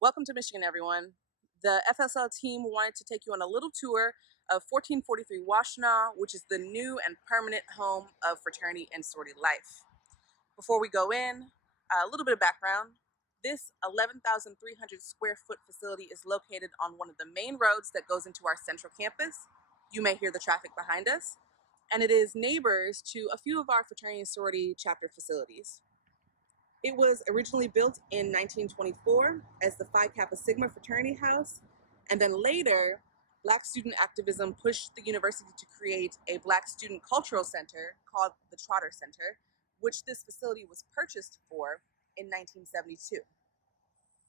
Welcome to Michigan, everyone. The FSL team wanted to take you on a little tour of 1443 Washtenaw, which is the new and permanent home of fraternity and sorority life. Before we go in, a little bit of background. This 11,300 square foot facility is located on one of the main roads that goes into our central campus. You may hear the traffic behind us. And it is neighbors to a few of our fraternity and sorority chapter facilities. It was originally built in 1924 as the Phi Kappa Sigma fraternity house, and then later, Black student activism pushed the university to create a Black student cultural center called the Trotter Center, which this facility was purchased for in 1972.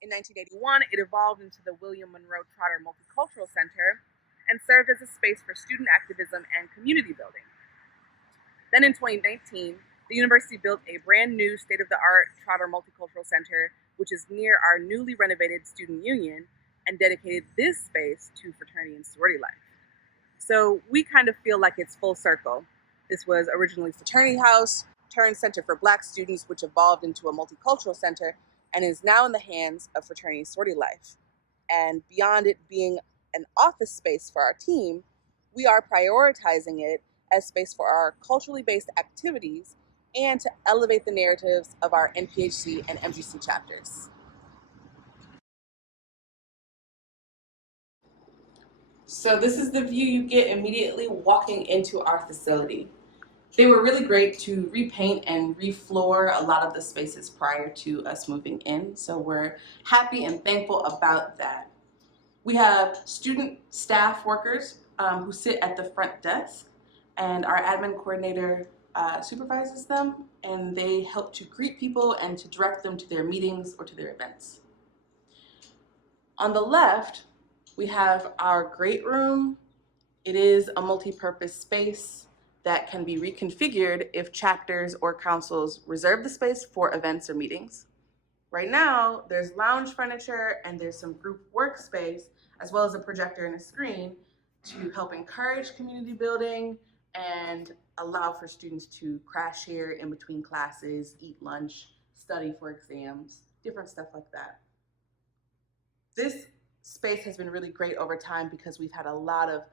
In 1981, it evolved into the William Monroe Trotter Multicultural Center and served as a space for student activism and community building. Then in 2019, the university built a brand new state-of-the-art Trotter Multicultural Center, which is near our newly renovated student union, and dedicated this space to fraternity and sorority life. So we kind of feel like it's full circle. This was originally fraternity house, turned center for Black students, which evolved into a multicultural center, and is now in the hands of fraternity and sorority life. And beyond it being an office space for our team, we are prioritizing it as space for our culturally based activities and to elevate the narratives of our NPHC and MGC chapters. So this is the view you get immediately walking into our facility. They were really great to repaint and refloor a lot of the spaces prior to us moving in, so we're happy and thankful about that. We have student staff workers who sit at the front desk, and our admin coordinator supervises them, and they help to greet people and to direct them to their meetings or to their events. On the left, we have our great room. It is a multi-purpose space that can be reconfigured if chapters or councils reserve the space for events or meetings. Right now, there's lounge furniture and there's some group workspace, as well as a projector and a screen to help encourage community building and allow for students to crash here in between classes, eat lunch, study for exams, different stuff like that. This space has been really great over time because we've had a lot of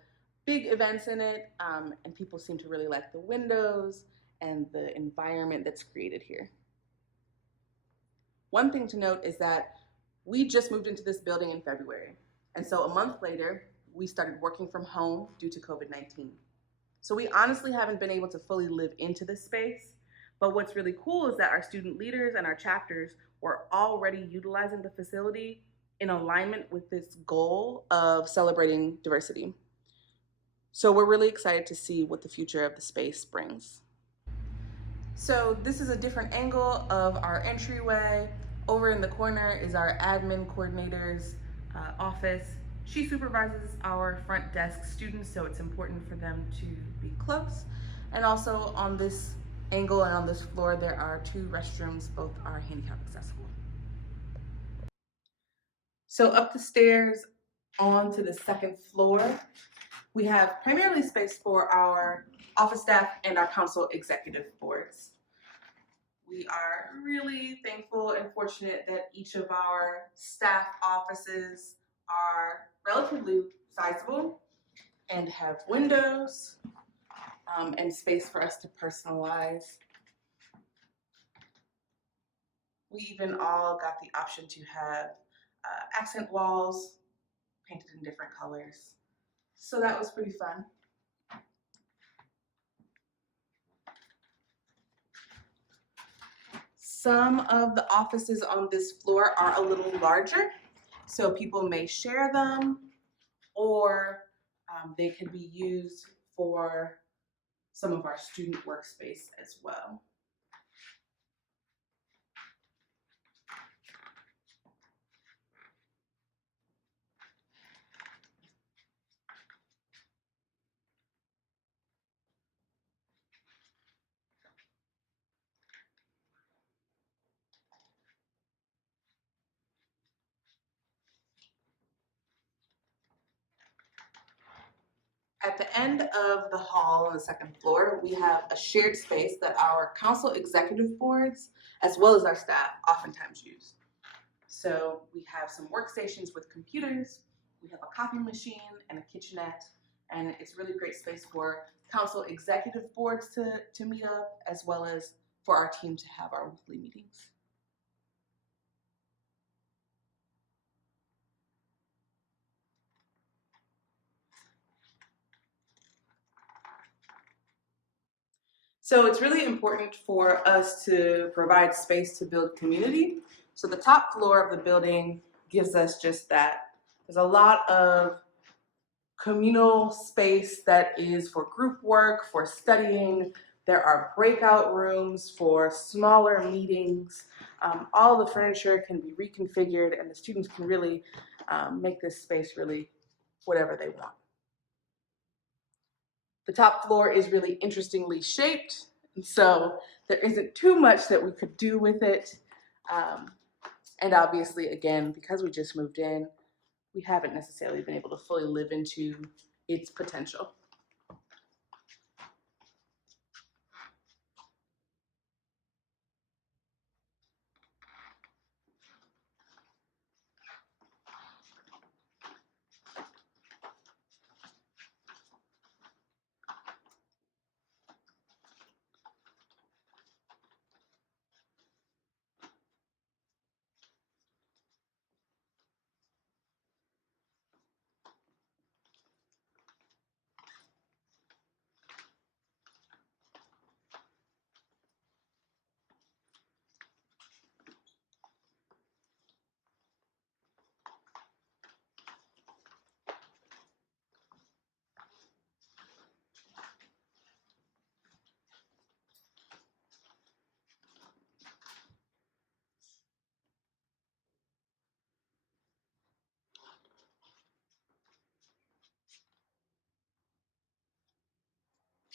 big events in it, and people seem to really like the windows and the environment that's created here. One thing to note is that we just moved into this building in February, and so a month later, we started working from home due to COVID-19. So we honestly haven't been able to fully live into this space, but what's really cool is that our student leaders and our chapters were already utilizing the facility in alignment with this goal of celebrating diversity. So we're really excited to see what the future of the space brings. So this is a different angle of our entryway. Over in the corner is our admin coordinator's office. She supervises our front desk students, so it's important for them to be close. And also on this angle and on this floor, there are two restrooms, both are handicap accessible. So up the stairs onto the second floor, we have primarily space for our office staff and our council executive boards. We are really thankful and fortunate that each of our staff offices are relatively sizable and have windows and space for us to personalize. We even all got the option to have accent walls painted in different colors. So that was pretty fun. Some of the offices on this floor are a little larger, so people may share them, or they can be used for some of our student workspace as well. At the end of the hall on the second floor, we have a shared space that our council executive boards, as well as our staff, oftentimes use. So we have some workstations with computers, we have a copy machine and a kitchenette, and it's really great space for council executive boards to meet up, as well as for our team to have our weekly meetings. So it's really important for us to provide space to build community. So the top floor of the building gives us just that. There's a lot of communal space that is for group work, for studying. There are breakout rooms for smaller meetings. All the furniture can be reconfigured and the students can really make this space really whatever they want. The top floor is really interestingly shaped, and so there isn't too much that we could do with it. And obviously, again, because we just moved in, we haven't necessarily been able to fully live into its potential.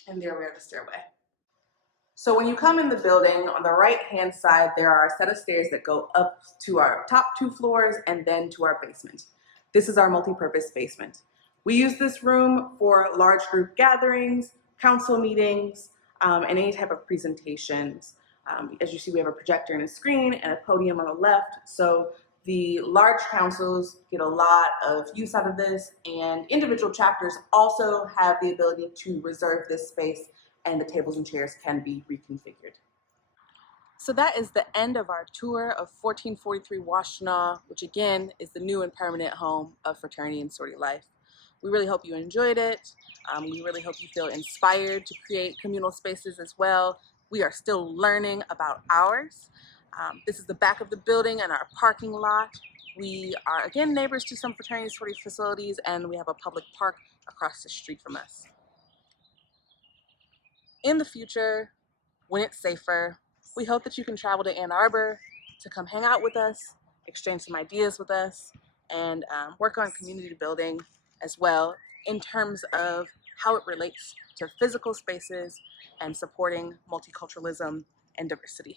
And there we have the stairway. So when you come in the building, on the right-hand side, there are a set of stairs that go up to our top 2 floors and then to our basement. This is our multi-purpose basement. We use this room for large group gatherings, council meetings, and any type of presentations. As you see, we have a projector and a screen and a podium on the left. So the large councils get a lot of use out of this, and individual chapters also have the ability to reserve this space, and the tables and chairs can be reconfigured. So that is the end of our tour of 1443 Washtenaw, which again is the new and permanent home of Fraternity and Sorority Life. We really hope you enjoyed it. We really hope you feel inspired to create communal spaces as well. We are still learning about ours. This is the back of the building and our parking lot. We are again neighbors to some fraternity and sorority facilities, and we have a public park across the street from us. In the future, when it's safer, we hope that you can travel to Ann Arbor to come hang out with us, exchange some ideas with us, and work on community building as well in terms of how it relates to physical spaces and supporting multiculturalism and diversity.